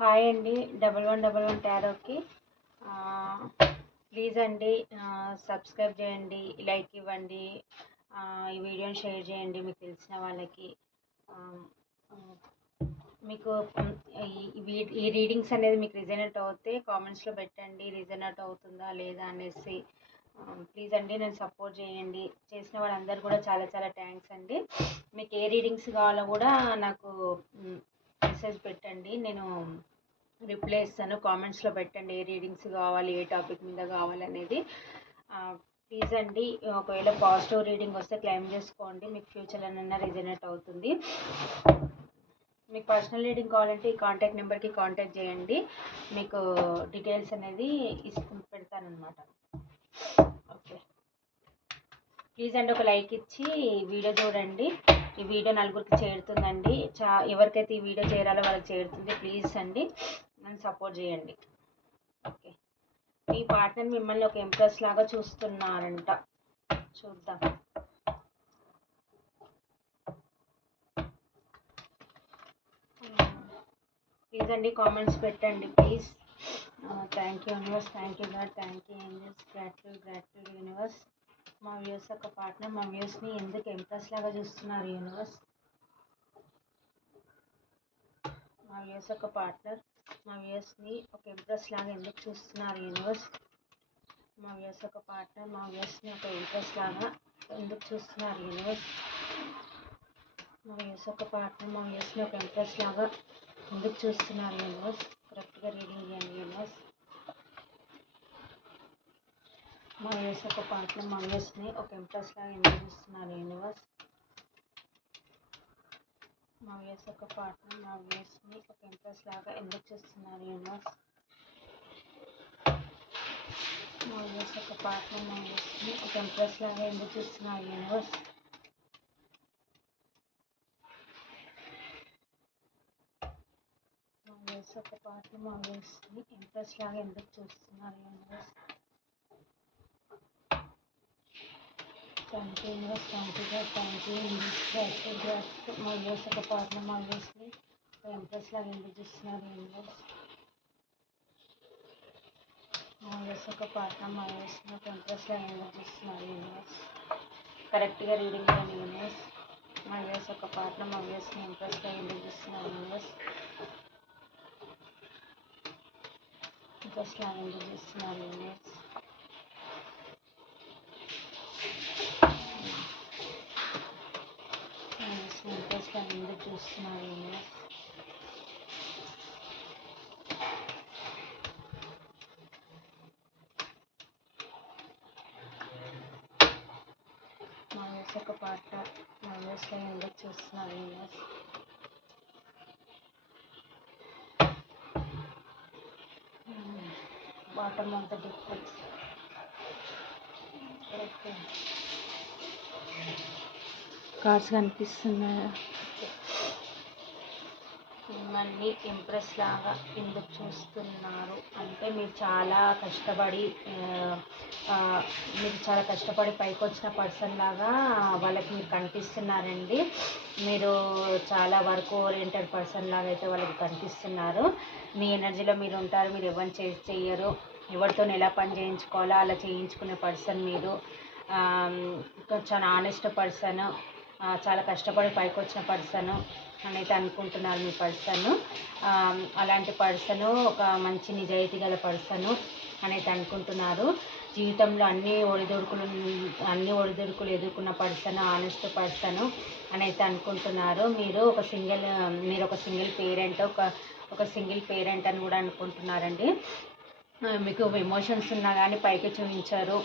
Hi అండి. 1111 టారోకి please అండి, subscribe చేయండి, లైక్ ఇవ్వండి, ఈ వీడియోని షేర్ చేయండి మీకు తెలిసిన వాళ్ళకి. ఆ, ఆ, మీకు ఈ రీడింగ్స్ అనేది మీకు రిజనేట్ అవుతే కామెంట్స్లో పెట్టండి, రిజనేట్ అవుతుందా లేదా అనేసి. ప్లీజ్ అండి నేను సపోర్ట్ చేయండి. చేసిన వాళ్ళందరూ కూడా చాలా చాలా థ్యాంక్స్ అండి. మీకు ఏ రీడింగ్స్ కావాలో కూడా నాకు మెసేజ్ పెట్టండి, నేను రిప్లై ఇస్తాను. కామెంట్స్లో పెట్టండి ఏ రీడింగ్స్ కావాలి, ఏ టాపిక్ మీద కావాలనేది. ప్లీజ్ అండి, ఒకవేళ పాజిటివ్ రీడింగ్ వస్తే క్లెయిమ్ చేసుకోండి, మీకు ఫ్యూచర్లోనైనా రిజనేట్ అవుతుంది. మీకు పర్సనల్ రీడింగ్ కావాలంటే ఈ కాంటాక్ట్ నెంబర్కి కాంటాక్ట్ చేయండి, మీకు డీటెయిల్స్ అనేది పెడతానమాట. ఓకే, ప్లీజ్ అండి ఒక లైక్ ఇచ్చి వీడియో చూడండి. ఈ వీడియో నలుగురికి చేరుతుందండి. ఎవరికైతే ఈ వీడియో చేరాలో వాళ్ళకి చేరుతుంది. ప్లీజ్ అండి నన్ను సపోర్ట్ చేయండి. ఓకే, మీ పార్ట్నర్ మిమ్మల్ని ఒక ఎంప్రెస్ లాగా చూస్తున్నారంట. చూద్దాం. ప్లీజ్ అండి కామెంట్స్ పెట్టండి please. Thank you universe, thank you God, thank you angels, gratitude universe. మా వ్యూస్ ఒక పార్ట్నర్ మా వ్యూస్ని ఎందుకు ఎంప్రెస్ లాగా చూస్తున్నారు యూనివర్స్? మా వ్యూస్ ఒక పార్ట్నర్ మా వ్యూస్ని ఒక ఎంప్రెస్ లాగా ఎందుకు చూస్తున్నారు యూనివర్స్? మా వ్యూస్ ఒక పార్ట్నర్ మా వ్యూస్ని ఒక ఎంప్రెస్ లాగా ఎందుకు చూస్తున్నారు యూనివర్స్? మా వ్యూస్ ఒక పార్ట్నర్ మా వ్యూస్ని ఒక ఎంప్రెస్ లాగా ఎందుకు చూస్తున్నారు యూనివర్స్? కరెక్ట్గా రీడింగ్ చేయండి యూనివర్స్. మా వ్యూస్ ఒక పార్ట్నర్ మా వ్యూస్ని ఒక ఎంప్రెస్ లాగా ఎందుకు చూస్తున్నారు యూనివర్స్? మా వ్యూస్ ఒక పార్ట్నర్ మా వ్యూస్ని ఒక ఎంప్రెస్ లాగా ఎందుకు చూస్తున్నారు యూనివర్స్? మా వ్యూస్ ఒక పార్ట్నర్ మా వ్యూస్ని ఒక ఎంప్రెస్ లాగా ఎందుకు చూస్తున్నారు యూనివర్స్? మా వ్యూస్ ఒక పార్ట్నర్ మా వ్యూస్ని ఎంప్రెస్ లాగా ఎందుకు చూస్తున్నారు universe? Thank you universe, thank you God, thank you gratitude. మా వ్యూస్ ఒక పార్ట్నర్ మా వ్యూస్ని ఒక ఎంప్రెస్ లాగా ఎందుకు చూస్తున్నారు యూనివర్స్? మా వ్యూస్ ఒక పార్ట్నర్ మా వ్యూస్ని ఒక ఎంప్రెస్ లాగా ఎందుకు చూస్తున్నారు యూనివర్స్? కరెక్ట్గా రీడింగ్ చేయండి యూనివర్స్. మా వ్యూస్ ఒక పార్ట్నర్ మా వ్యూస్ని ఎంప్రెస్గా ఎందుకు చూస్తున్నారు యూనివర్స్? ఇంట్రెస్ట్ లాగా ఎందుకు చూస్తున్నారు యూనివర్స్? మా వ్యూస్ని ఇంట్రెస్ట్ లాగా ఎందుకు చూస్తున్నారు యూనివర్స్? మా వ్యూస్ ఒక పార్ట్నర్ మా వ్యూస్లో ఎందుకు చూస్తున్నారు universe? Bottom of the difference. Okay, cards కనిపిస్తున్నాయా? మిమ్మల్ని ఇంప్రెస్ లాగా ఎందుకు చూస్తున్నారు అంటే మీరు చాలా కష్టపడి పైకి వచ్చిన పర్సన్ లాగా వాళ్ళకి మీరు కనిపిస్తున్నారండి. మీరు చాలా వర్క్ ఓరియంటెడ్ పర్సన్ లాగా అయితే వాళ్ళకి కనిపిస్తున్నారు. మీ ఎనర్జీలో మీరు ఉంటారు, మీరు ఎవరిని చెయ్యరు, ఎవరితో ఎలా పని చేయించుకోవాలో అలా చేయించుకునే పర్సన్ మీరు. చాలా ఆనెస్ట్ పర్సన్, చాలా కష్టపడి పైకి వచ్చిన పర్సన్ అని అయితే అనుకుంటున్నారు మీ పర్సన్. అలాంటి పర్సను ఒక మంచి నిజాయితీ గల పర్సను అని అయితే అనుకుంటున్నారు. జీవితంలో అన్ని ఒడిదుడుకులు ఎదుర్కొన్న పర్సన్, ఆనెస్ట్ పర్సను అని అయితే అనుకుంటున్నారు. మీరు ఒక సింగిల్ పేరెంట్, ఒక సింగిల్ పేరెంట్ అని కూడా అనుకుంటున్నారండి. మీకు ఎమోషన్స్ ఉన్నా కానీ పైకి చూపించారు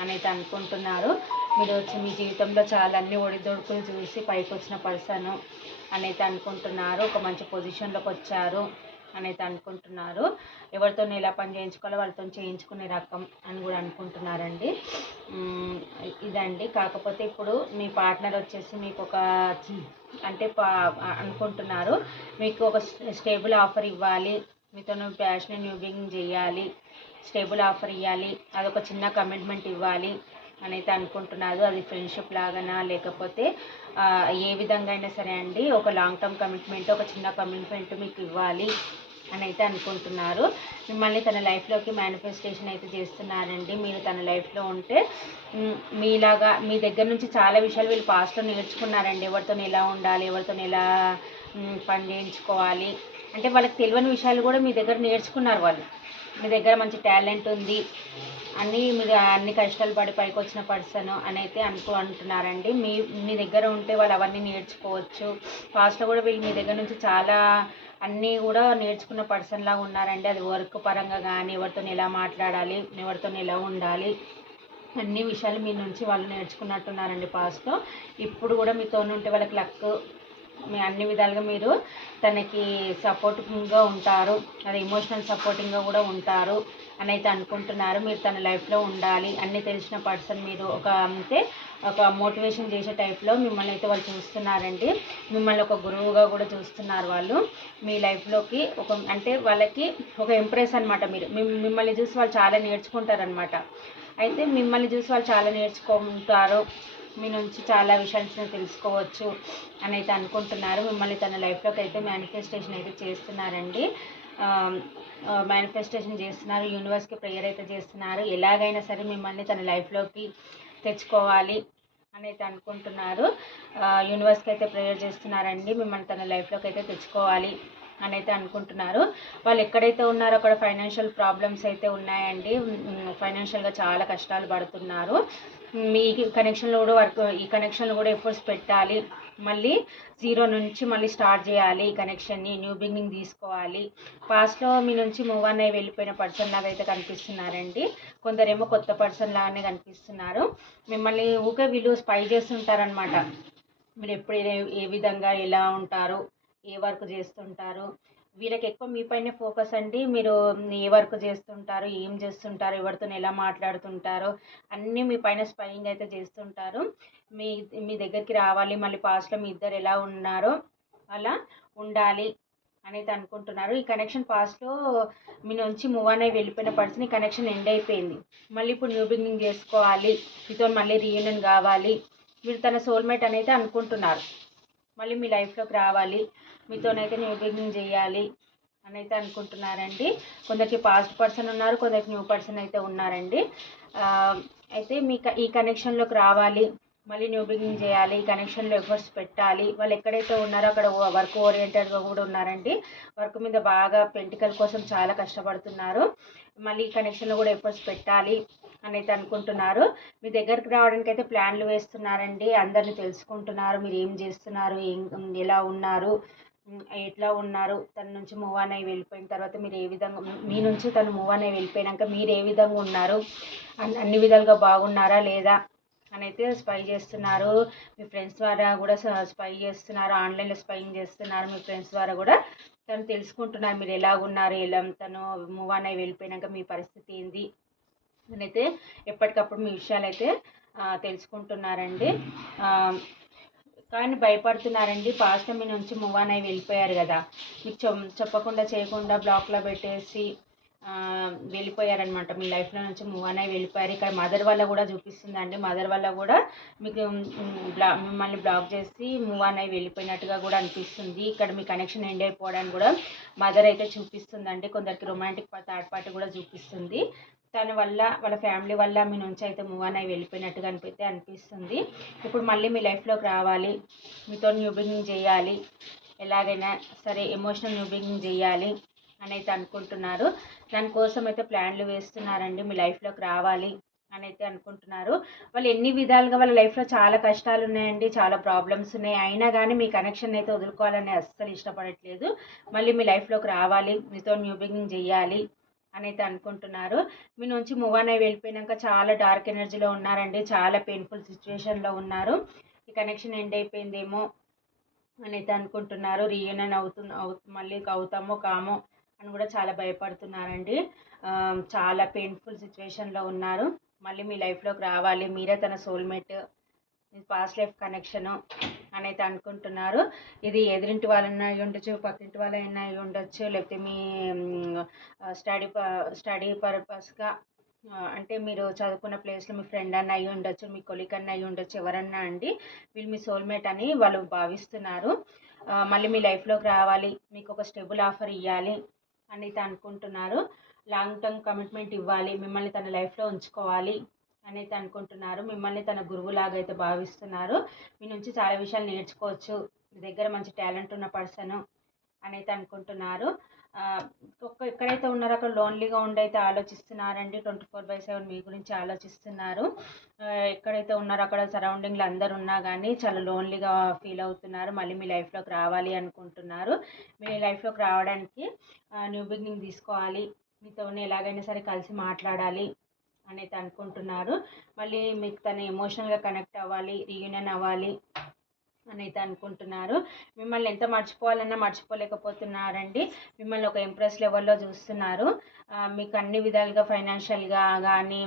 అని అయితే అనుకుంటున్నారు. మీరు మీ జీవితంలో చాలా అన్ని ఒడిదొడుకులు చూసి పైకి వచ్చిన పర్సన్ అని అయితే అనుకుంటున్నారు. ఒక మంచి పొజిషన్లోకి వచ్చారు అని అయితే అనుకుంటున్నారు. ఎవరితో ఎలా పని చేయించుకోవాలో వాళ్ళతో చేయించుకునే రకం అని కూడా అనుకుంటున్నారండి. ఇదండి. కాకపోతే ఇప్పుడు మీ పార్ట్నర్ వచ్చేసి మీకు ఒక అనుకుంటున్నారు మీకు ఒక స్టేబుల్ ఆఫర్ ఇవ్వాలి, మీతో ప్యాషన్ న్యూ బిగినింగ్ చేయాలి, స్టేబుల్ ఆఫర్ ఇవ్వాలి, అదొక చిన్న కమిట్మెంట్ ఇవ్వాలి అని అయితే అనుకుంటున్నారు. అది ఫ్రెండ్షిప్ లాగానా లేకపోతే ఏ విధంగా అయినా సరే అండి, ఒక లాంగ్ టర్మ్ కమిట్మెంట్, ఒక చిన్న కమిట్మెంట్ మీకు ఇవ్వాలి అని అయితే అనుకుంటున్నారు. మిమ్మల్ని తన లైఫ్లోకి మేనిఫెస్టేషన్ అయితే చేస్తున్నారండి. మీరు తన లైఫ్లో ఉంటే మీలాగా మీ దగ్గర నుంచి చాలా విషయాలు వీళ్ళు పాస్ట్లో నేర్చుకున్నారండి. ఎవరితో ఎలా ఉండాలి, ఎవరితో ఎలా పని చేయించుకోవాలి, అంటే వాళ్ళకి తెలియని విషయాలు కూడా మీ దగ్గర నేర్చుకున్నారు. వాళ్ళు మీ దగ్గర మంచి టాలెంట్ ఉంది అని మీరు అన్ని కష్టాలు పడి పైకి వచ్చిన పర్సన్ అని అయితే అంటున్నారండి. మీ దగ్గర ఉంటే వాళ్ళు అవన్నీ నేర్చుకోవచ్చు. పాస్ట్లో కూడా వీళ్ళు మీ దగ్గర నుంచి చాలా అన్నీ కూడా నేర్చుకున్న పర్సన్ లాగా ఉన్నారండి. అది వర్క్ పరంగా కానీ, ఎవరితో ఎలా మాట్లాడాలి, ఎవరితో ఎలా ఉండాలి, అన్ని విషయాలు మీ నుంచి వాళ్ళు నేర్చుకున్నట్టున్నారండి పాస్ట్లో. ఇప్పుడు కూడా మీతో ఉంటే వాళ్ళకి లక్, మీ అన్ని విధాలుగా మీరు తనకి సపోర్టింగ్గా ఉంటారు, అది ఎమోషనల్ సపోర్టింగ్గా కూడా ఉంటారు అని అయితే అనుకుంటున్నారు. మీరు తన లైఫ్లో ఉండాలి అన్నీ తెలిసిన పర్సన్ మీరు. ఒక మోటివేషన్ చేసే టైప్లో మిమ్మల్ని అయితే వాళ్ళు చూస్తున్నారండి. మిమ్మల్ని ఒక గురువుగా కూడా చూస్తున్నారు వాళ్ళు మీ లైఫ్లోకి. అంటే వాళ్ళకి ఒక ఇంప్రెస్ అనమాట. మిమ్మల్ని చూసి వాళ్ళు చాలా నేర్చుకుంటారనమాట. అయితే మిమ్మల్ని చూసి వాళ్ళు చాలా నేర్చుకుంటారు, మీ నుంచి చాలా విషయాలు తెలుసుకోవచ్చు అని అయితే అనుకుంటున్నారు. మిమ్మల్ని తన లైఫ్లోకి అయితే మేనిఫెస్టేషన్ అయితే చేస్తున్నారండి. మేనిఫెస్టేషన్ చేస్తున్నారు, యూనివర్స్కి ప్రేయర్ అయితే చేస్తున్నారు. ఎలాగైనా సరే మిమ్మల్ని తన లైఫ్లోకి తెచ్చుకోవాలి అని అయితే అనుకుంటున్నారు. యూనివర్స్కి అయితే ప్రేయర్ చేస్తున్నారండి, మిమ్మల్ని తన లైఫ్లోకి అయితే తెచ్చుకోవాలి అని అయితే అనుకుంటున్నారు. వాళ్ళు ఎక్కడైతే ఉన్నారో అక్కడ ఫైనాన్షియల్ ప్రాబ్లమ్స్ అయితే ఉన్నాయండి. ఫైనాన్షియల్గా చాలా కష్టాలు పడుతున్నారు. మీ కనెక్షన్లో కూడా ఈ కనెక్షన్లో కూడా ఎఫర్ట్స్ పెట్టాలి. మళ్ళీ జీరో నుంచి మళ్ళీ స్టార్ట్ చేయాలి. ఈ కనెక్షన్ని న్యూ బిగినింగ్ తీసుకోవాలి. పాస్ట్లో మీ నుంచి మూవ్ ఆన్ అయ్యి వెళ్ళిపోయిన పర్సన్ లాగా అయితే కనిపిస్తున్నారండి. కొందరేమో కొత్త పర్సన్ లాగానే కనిపిస్తున్నారు. మిమ్మల్ని ఊకే వీళ్ళు స్పై చేస్తుంటారనమాట. మీరు ఎప్పుడు ఏ విధంగా ఎలా ఉంటారు, ఏ వర్క్ చేస్తుంటారు, వీళ్ళకి ఎక్కువ మీపైనే ఫోకస్ అండి. మీరు ఏ వర్క్ చేస్తుంటారు, ఏం చేస్తుంటారు, ఎవరితో ఎలా మాట్లాడుతుంటారో అన్నీ మీ పైన స్పైయింగ్ అయితే చేస్తుంటారు. మీ మీ దగ్గరికి రావాలి, మళ్ళీ పాస్ట్లో మీ ఇద్దరు ఎలా ఉన్నారో అలా ఉండాలి అనేది అనుకుంటున్నారు. ఈ కనెక్షన్ పాస్ట్లో మీ నుంచి మూవ్ ఆన్ అయ్యి వెళ్ళిపోయిన పర్సన్ ఈ కనెక్షన్ ఎండ్ అయిపోయింది. మళ్ళీ ఇప్పుడు న్యూ బిగినింగ్ చేసుకోవాలి, మీతో మళ్ళీ రీయూనియన్ కావాలి, మీరు తన సోల్మేట్ అనేది అనుకుంటున్నారు. మళ్ళీ మీ లైఫ్లోకి రావాలి, మీతోనైతే న్యూ బిగినింగ్ చేయాలి అని అయితే అనుకుంటున్నారండి. కొందరికి పాస్ట్ పర్సన్ ఉన్నారు, కొందరికి న్యూ పర్సన్ అయితే ఉన్నారండి. అయితే ఈ కనెక్షన్లోకి రావాలి, మళ్ళీ న్యూ బిగినింగ్ చేయాలి, ఈ కనెక్షన్లో ఎఫర్ట్స్ పెట్టాలి. వాళ్ళు ఎక్కడైతే ఉన్నారో అక్కడ వర్క్ ఓరియంటెడ్గా కూడా ఉన్నారండి. వర్క్ మీద బాగా పెంటికల్ కోసం చాలా కష్టపడుతున్నారు. మళ్ళీ ఈ కనెక్షన్లో కూడా ఎఫర్ట్స్ పెట్టాలి అని అయితే అనుకుంటున్నారు. మీ దగ్గరికి రావడానికి అయితే ప్లాన్లు వేస్తున్నారండి. అందరిని తెలుసుకుంటున్నారు, మీరు ఏం చేస్తున్నారు, ఎలా ఉన్నారు, ఎట్లా ఉన్నారు, తన నుంచి మూవ్ ఆన్ అయ్యి వెళ్ళిపోయిన తర్వాత మీరు ఏ విధంగా, మీ నుంచి తను మూవ్ ఆన్ అయ్యి వెళ్ళిపోయాక మీరు ఏ విధంగా ఉన్నారు, అన్ని విధాలుగా బాగున్నారా లేదా అని అయితే స్పై చేస్తున్నారు. మీ ఫ్రెండ్స్ ద్వారా కూడా స్పై చేస్తున్నారు, ఆన్లైన్లో స్పైయింగ్ చేస్తున్నారు. మీ ఫ్రెండ్స్ ద్వారా కూడా తను తెలుసుకుంటున్నారు మీరు ఎలాగున్నారు, తను మూవ్ ఆన్ అయ్యి వెళ్ళిపోయాక మీ పరిస్థితి ఏంది అని అయితే ఎప్పటికప్పుడు మీ విషయాలు అయితే తెలుసుకుంటున్నారండి. కానీ భయపడుతున్నారండి. పాస్ట్ మీ నుంచి మూవ్ ఆన్ అయ్యి వెళ్ళిపోయారు కదా, మీకు చెప్పకుండా చేయకుండా బ్లాక్లో పెట్టేసి వెళ్ళిపోయారనమాట. మీ లైఫ్లో నుంచి మూవ్ ఆన్ అయ్యి వెళ్ళిపోయారు. ఇక్కడ మదర్ వల్ల కూడా చూపిస్తుందండి. మదర్ వల్ల కూడా మీకు మిమ్మల్ని బ్లాక్ చేసి మూవ్ ఆన్ అయ్యి వెళ్ళిపోయినట్టుగా కూడా అనిపిస్తుంది. ఇక్కడ మీ కనెక్షన్ ఎండ్ అయిపోవడానికి కూడా మదర్ అయితే చూపిస్తుందండి. కొందరికి రొమాంటిక్ థర్డ్ పార్టీ కూడా చూపిస్తుంది. తన వల్ల, వాళ్ళ ఫ్యామిలీ వల్ల మీ నుంచి అయితే మూవ్ ఆన్ అయ్యి వెళ్ళిపోయినట్టుగా అనిపిస్తుంది. ఇప్పుడు మళ్ళీ మీ లైఫ్లోకి రావాలి, మీతో న్యూ బిగినింగ్ చేయాలి, ఎలాగైనా సరే ఎమోషనల్ న్యూ బిగినింగ్ చేయాలి అని అయితే అనుకుంటున్నారు. దానికోసం అయితే ప్లాన్లు వేస్తున్నారండి. మీ లైఫ్లోకి రావాలి అని అయితే అనుకుంటున్నారు. వాళ్ళు ఎన్ని విధాలుగా వాళ్ళ లైఫ్లో చాలా కష్టాలు ఉన్నాయండి, చాలా ప్రాబ్లమ్స్ ఉన్నాయి. అయినా కానీ మీ కనెక్షన్ అయితే వదులుకోవాలని అస్సలు ఇష్టపడట్లేదు. మళ్ళీ మీ లైఫ్లోకి రావాలి, మీతో న్యూ బిగినింగ్ చేయాలి అని అయితే అనుకుంటున్నారు. మీ నుంచి మూవ్ ఆన్ అయ్యి వెళ్ళిపోయాక చాలా డార్క్ ఎనర్జీలో ఉన్నారండి, చాలా పెయిన్ఫుల్ సిచ్యువేషన్లో ఉన్నారు. ఈ కనెక్షన్ ఎండ్ అయిపోయిందేమో అని అయితే అనుకుంటున్నారు. రీయూనియన్ మళ్ళీ అవుతామో కామో అని కూడా చాలా భయపడుతున్నారండి. చాలా పెయిన్ఫుల్ సిచ్యువేషన్లో ఉన్నారు. మళ్ళీ మీ లైఫ్లోకి రావాలి, మీరే తన సోల్మేట్, పాస్ట్ లైఫ్ కనెక్షను అని అయితే అనుకుంటున్నారు. ఇది ఎదురింటి వాళ్ళైనా అయి ఉండొచ్చు, పక్కింటి వాళ్ళైనా అయి ఉండొచ్చు, లేకపోతే మీ స్టడీ పర్పస్గా, అంటే మీరు చదువుకున్న ప్లేస్లో మీ ఫ్రెండ్ అన్న అయి ఉండొచ్చు, మీ కొలీగ్ అన్న అయి ఉండొచ్చు, ఎవరన్నా అండి. వీళ్ళు మీ సోల్మేట్ అని వాళ్ళు భావిస్తున్నారు. మళ్ళీ మీ లైఫ్లోకి రావాలి, మీకు ఒక స్టెబుల్ ఆఫర్ ఇవ్వాలి అని అయితే అనుకుంటున్నారు. లాంగ్ టర్మ్ కమిట్మెంట్ ఇవ్వాలి, మిమ్మల్ని తన లైఫ్లో ఉంచుకోవాలి అని అయితే అనుకుంటున్నారు. మిమ్మల్ని తన గురువులాగా అయితే భావిస్తున్నారు. మీ నుంచి చాలా విషయాలు నేర్చుకోవచ్చు, మీ దగ్గర మంచి టాలెంట్ ఉన్న పర్సను అని అయితే అనుకుంటున్నారు. ఎక్కడైతే ఉన్నారో అక్కడ లోన్లీగా ఉండి అయితే ఆలోచిస్తున్నారండి. 24/7 మీ గురించి ఆలోచిస్తున్నారు. ఎక్కడైతే ఉన్నారో అక్కడ సరౌండింగ్లో అందరు ఉన్నా కానీ చాలా లోన్లీగా ఫీల్ అవుతున్నారు. మళ్ళీ మీ లైఫ్లోకి రావాలి అనుకుంటున్నారు. మీ లైఫ్లోకి రావడానికి న్యూ బిగినింగ్ తీసుకోవాలి, మీతోనే ఎలాగైనా సరే కలిసి మాట్లాడాలి అని అయితే అనుకుంటున్నారు. మళ్ళీ మీకు తను ఎమోషనల్గా కనెక్ట్ అవ్వాలి, రీయూనియన్ అవ్వాలి అని అయితే అనుకుంటున్నారు. మిమ్మల్ని ఎంత మర్చిపోవాలన్నా మర్చిపోలేకపోతున్నారండి. మిమ్మల్ని ఒక ఇంప్రెస్ లెవెల్లో చూస్తున్నారు. మీకు అన్ని విధాలుగా ఫైనాన్షియల్గా కానీ,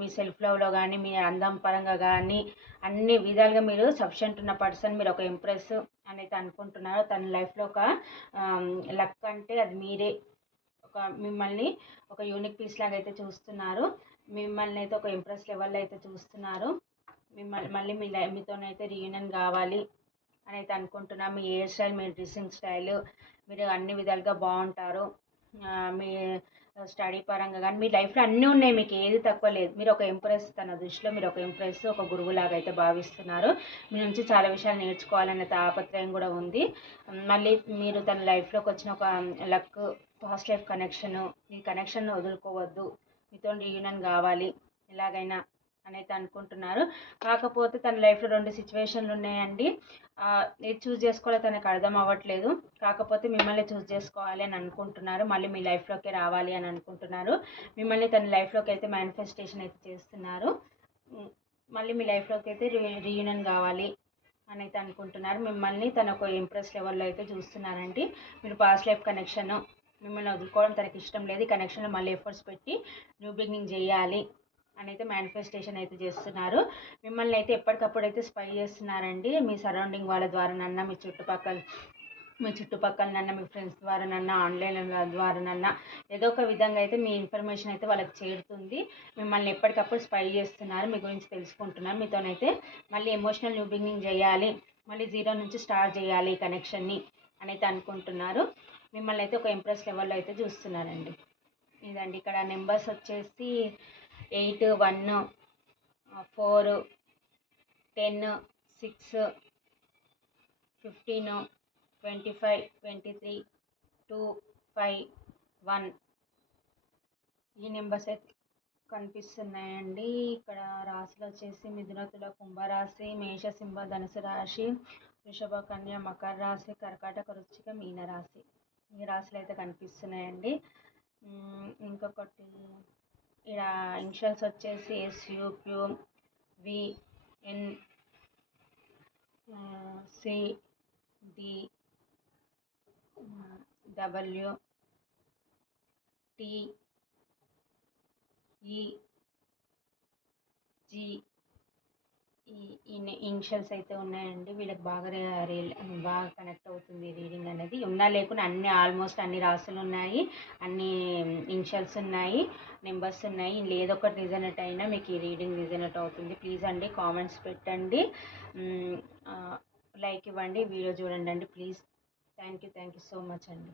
మీ సెల్ఫ్ లవ్లో కానీ, మీ అందం పరంగా కానీ అన్ని విధాలుగా మీరు సఫిషియెంట్ ఉన్న పర్సన్, మీరు ఒక ఇంప్రెస్ అని అయితే అనుకుంటున్నారు. తన లైఫ్లో ఒక లక్ అంటే అది మీరే. మిమ్మల్ని ఒక యూనిక్ పీస్ లాగా అయితే చూస్తున్నారు. మిమ్మల్ని అయితే ఒక ఇంప్రెస్ లెవెల్లో అయితే చూస్తున్నారు. మళ్ళీ మీతోనైతే రీయూనియన్ కావాలి అని అయితే అనుకుంటున్నా. మీ హెయిర్ స్టైల్, మీ డ్రెస్సింగ్ స్టైల్, మీరు అన్ని విధాలుగా బాగుంటారు. మీ స్టడీ పరంగా కానీ మీ లైఫ్లో అన్నీ ఉన్నాయి, మీకు ఏది తక్కువ లేదు. మీరు ఒక ఇంప్రెస్, తన దృష్టిలో మీరు ఒక ఇంప్రెస్, ఒక గురువులాగా అయితే భావిస్తున్నారు. మీ నుంచి చాలా విషయాలు నేర్చుకోవాలనే తాపత్రయం కూడా ఉంది. మళ్ళీ మీరు తన లైఫ్లోకి వచ్చిన ఒక లక్, పాస్ట్ లైఫ్ కనెక్షను, ఈ కనెక్షన్ వదులుకోవద్దు, మీతో రీయూనియన్ కావాలి ఎలాగైనా అని అయితే అనుకుంటున్నారు. కాకపోతే తన లైఫ్లో 2 సిచ్యువేషన్లు ఉన్నాయండి. ఏది చూస్ చేసుకోవాలో తనకు అర్థం అవ్వట్లేదు. కాకపోతే మిమ్మల్ని చూస్ చేసుకోవాలి అని అనుకుంటున్నారు. మళ్ళీ మీ లైఫ్లోకి రావాలి అని అనుకుంటున్నారు. మిమ్మల్ని తన లైఫ్లోకి అయితే మేనిఫెస్టేషన్ అయితే చేస్తున్నారు. మళ్ళీ మీ లైఫ్లోకి అయితే రీయూనియన్ కావాలి అని అయితే అనుకుంటున్నారు. మిమ్మల్ని తన ఒక ఇంప్రెస్ లెవెల్లో అయితే చూస్తున్నారండి. మీరు పాస్ట్ లైఫ్ కనెక్షన్, మిమ్మల్ని వదులుకోవడం తనకి ఇష్టం లేదు. ఈ కనెక్షన్లో మళ్ళీ ఎఫర్ట్స్ పెట్టి న్యూ బిగినింగ్ చేయాలి అని అయితే మేనిఫెస్టేషన్ అయితే చేస్తున్నారు. మిమ్మల్ని అయితే ఎప్పటికప్పుడు అయితే స్పై చేస్తున్నారండి. మీ సరౌండింగ్ వాళ్ళ ద్వారానన్నా, మీ చుట్టుపక్కలనన్నా, మీ ఫ్రెండ్స్ ద్వారానన్నా, ఆన్లైన్ ద్వారానన్నా ఏదో ఒక విధంగా అయితే మీ ఇన్ఫర్మేషన్ అయితే వాళ్ళకి చేరుతుంది. మిమ్మల్ని ఎప్పటికప్పుడు స్పై చేస్తున్నారు, మీ గురించి తెలుసుకుంటున్నారు. మీతోనైతే మళ్ళీ ఎమోషనల్ న్యూ బిగినింగ్ చేయాలి, మళ్ళీ జీరో నుంచి స్టార్ట్ చేయాలి ఈ కనెక్షన్ని అని అయితే అనుకుంటున్నారు. మిమ్మల్ని అయితే ఒక ఇంప్రెస్ లెవెల్లో అయితే చూస్తున్నారండి. ఇదండి, ఇక్కడ నెంబర్స్ వచ్చేసి 8, 1, 4, 10, 6, 15, 25, 23, 2, 5, 1 ఈ నెంబర్స్ అయితే కనిపిస్తున్నాయండి. ఇక్కడ రాశులు వచ్చేసి మిథున, తుల, కుంభరాశి, మేష, సింహ, ధనుసు రాశి, వృషభ, కన్య, మకర రాశి, కర్కాటక, వృశ్చిక, మీన రాశి ఈ రాశులు అయితే కనిపిస్తున్నాయండి. ఇంకొకటి ఇక్కడ ఇనిషియల్స్ వచ్చేసి SUQ, VN, CD, WTE G ఈ ఇనిషియల్స్ అయితే ఉన్నాయండి. వీళ్ళకి బాగా కనెక్ట్ అవుతుంది రీడింగ్ అనేది. ఉన్నా లేకుండా ఆల్మోస్ట్ అన్ని రాసులు ఉన్నాయి, అన్ని ఇనిషియల్స్ ఉన్నాయి, నెంబర్స్ ఉన్నాయి. ఏదో ఒకటి రిజనెట్ అయినా మీకు ఈ రీడింగ్ రిజనెట్ అవుతుంది. ప్లీజ్ అండి కామెంట్స్ పెట్టండి, లైక్ ఇవ్వండి, వీడియో చూడండి అండి please. Thank you so much అండి.